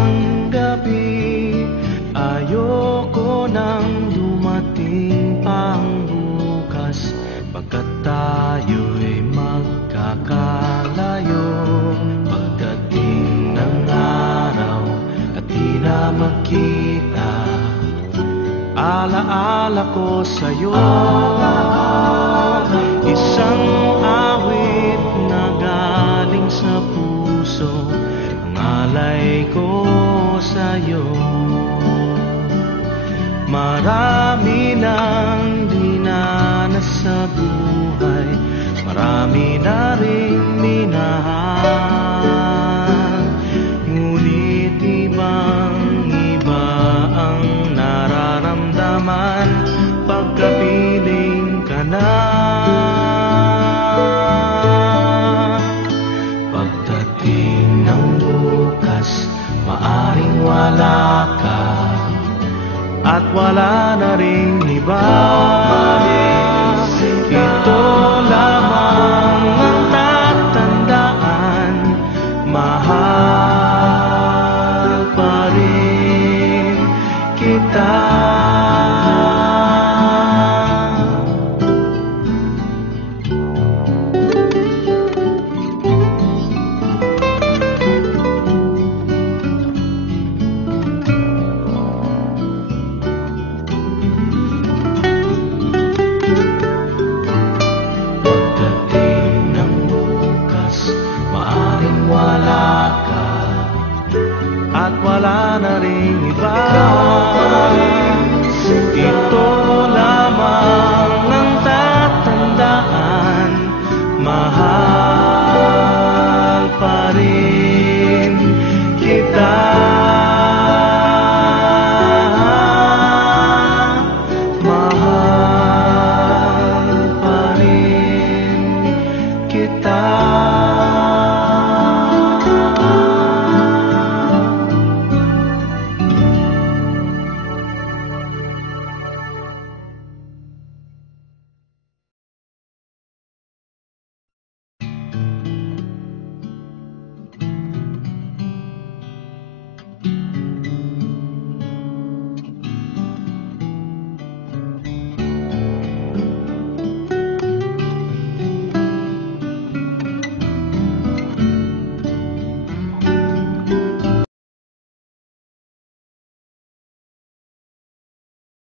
isang gabi, ayoko nang dumating pang bukas, pagkat tayo'y magkakalayo. Pagdating ng araw at di na magkita, alaala ko sa'yo. Isang awit na galing sa puso, ang alay ko sa'yo. Marami nang dinanas sa buhay, marami na rin minahal, ngunit ibang-iba ang nararamdaman pagkapiling ka na. Pagdating ng bukas, maaring wala ka at wala na ring iba. Ito lamang ang tatandaan, mahal pa rin kita. At wala na ring iba. Ito